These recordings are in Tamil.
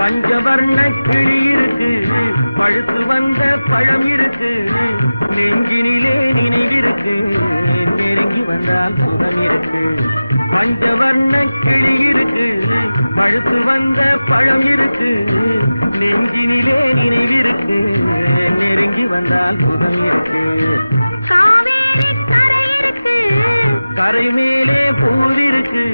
பஞ்சவர்ண கிளி இருக்கு, பழுத்து வந்த பழம் இருக்கு, நெஞ்சினிலே நினைவிருக்கு, நெருங்கி வந்தால் சுகம் இருக்கு. பஞ்சவர்ண கிளி இருக்கு, பழுத்து வந்த பழம் இருக்கு, நெஞ்சினிலே நினைவிருக்கு, நெருங்கி வந்தால் சுகம் இருக்கு. காவேரி கரை இருக்கு, கரை மேலே பூவிருக்கு,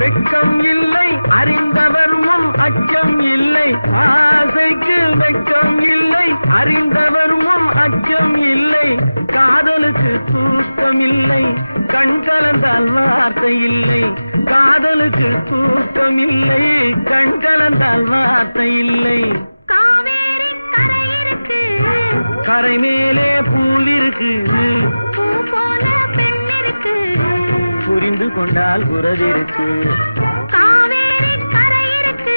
வெட்கம் இல்லை அறிந்தவர் முன் அச்சம் இல்லை. ஆசைக்கு வெட்கம் இல்லை அறிந்தவர் முன் அச்சம் இல்லை. காதலுக்கு தூக்கம் இல்லை கண் கலந்தால் வார்த்தை இல்லை. காதலுக்கு தூக்கம் இல்லை கண் கலந்தால் வார்த்தை இல்லை. காவேரி கரை இருக்கு, கரை மேலே பூவிருக்கு, பூ போல பெண் இருக்கு, புரிந்து கொண்டால் உறவிருக்கு. காவேரி கரை இருக்கு,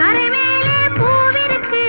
கரை மேலே பூவிருக்கு.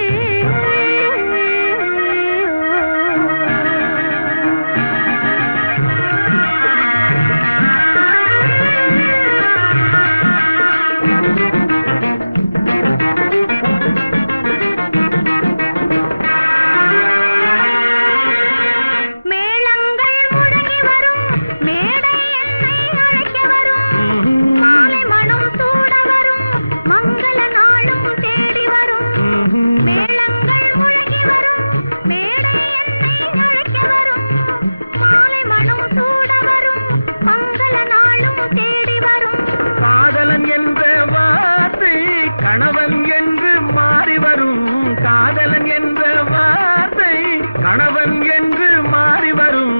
கணவன் என்று மாறி வரும், காதலன் என்ற வார்த்தை கணவன் என்று மாறி வரும்.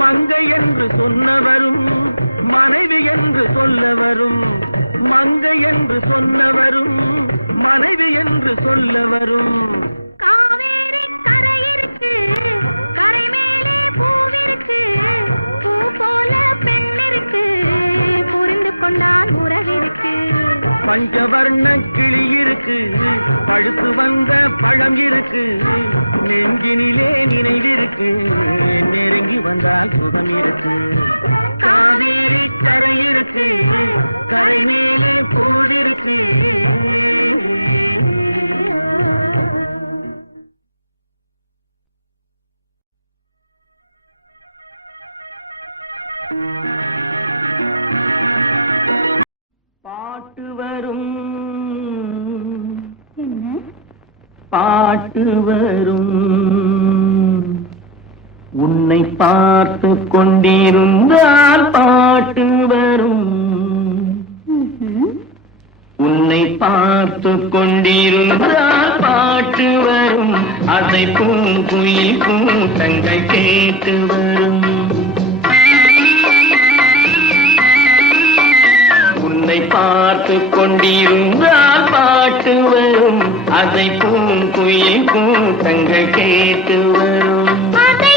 மங்கை என்று சொன்னவரும் மனைவி என்று சொல்ல வரும். மங்கை என்று சொன்னவரும் மனைவி என்று சொல்ல வரும். காவேரி கரை இருக்கு, கரை மேலே பூவிருக்கு, பூ போல பெண் இருக்கு, புரிந்து கொண்டால் உறவிருக்கு. பஞ்சவர்ண கிளி இருக்கு, பழுத்து வந்த பழம் இருக்கு, நெஞ்சினிலே நினைவிருக்கு, நெருங்கி வந்தால் சுகம் இருக்கு. காவேரி கரை இருக்கு, கரை மேலே பூவிருக்கு. பாட்டு வரும், பாட்டு வரும், உன்னை பார்த்து கொண்டிருந்தால் பாட்டு வரும். உன்னை பார்த்து கொண்டிருந்தால் பாட்டு வரும். அதை பூங்குயில் கூட்டங்கள் கேட்டு வரும். உன்னை பார்த்து கொண்டிருந்தால் பாட்டு வரும். அதை பூங்குயில் கூட்டங்கள் கேட்டு வரும். அதை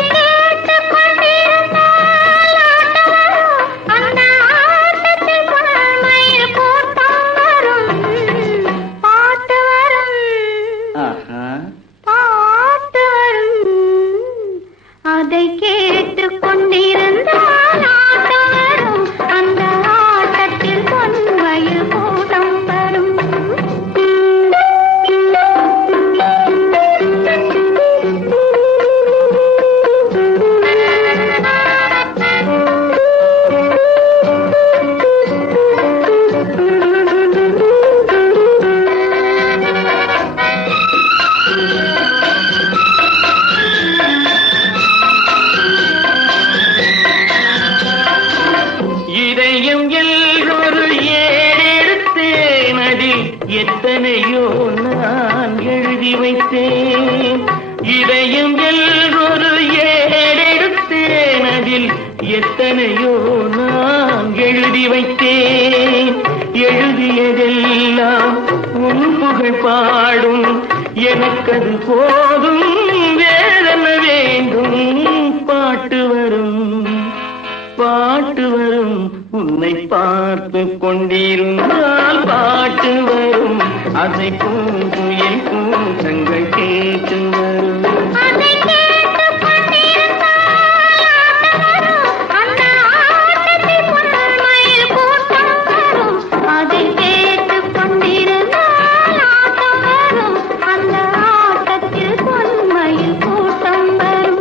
கேட்டுக் கொண்டிருந்தால் ஆட்டம் வரும். அந்த ஆட்டத்தில் பொன்வயில் கூட்டம் வரும். எத்தனையோ நான் எழுதி வைத்தேன். இதயம் எல்லொரு ஏடெடுத்தேன், அதில் எத்தனையோ நான் எழுதி வைத்தேன். எழுதியதெல்லாம் உன் புகழ் பாடும், எனக்கது போதும், வேறென்ன வேண்டும். பாட்டு வரும் பாட்டு வரும், உன்னை பார்த்து கொண்டிருந்தால் பாட்டு வரும். அதை பூங்குயில் கூட்டங்கள் கேட்டு வரும். அதை கேட்டுக் கொண்டிருந்தால் அந்த ஆட்டத்தில் பொன்மயில் கூட்டம் வரும். அதை கேட்டுக் கொண்டிருந்தால் ஆட்டம் வரும். அந்த ஆட்டத்தில் பொன்மயில் கூட்டம் வரும்.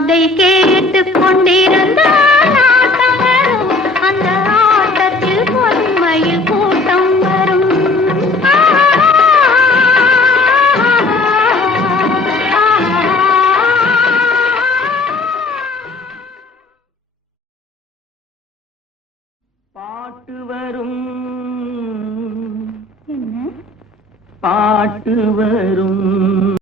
அதை கேட்டுக் கொண்டிருந்தால் ஆட்டம் வரும். அந்த ஆட்டத்தில் பொன்மயில் கூட்டம் வரும். பாட்டு வரும் என்ன பாட்டு வரும்.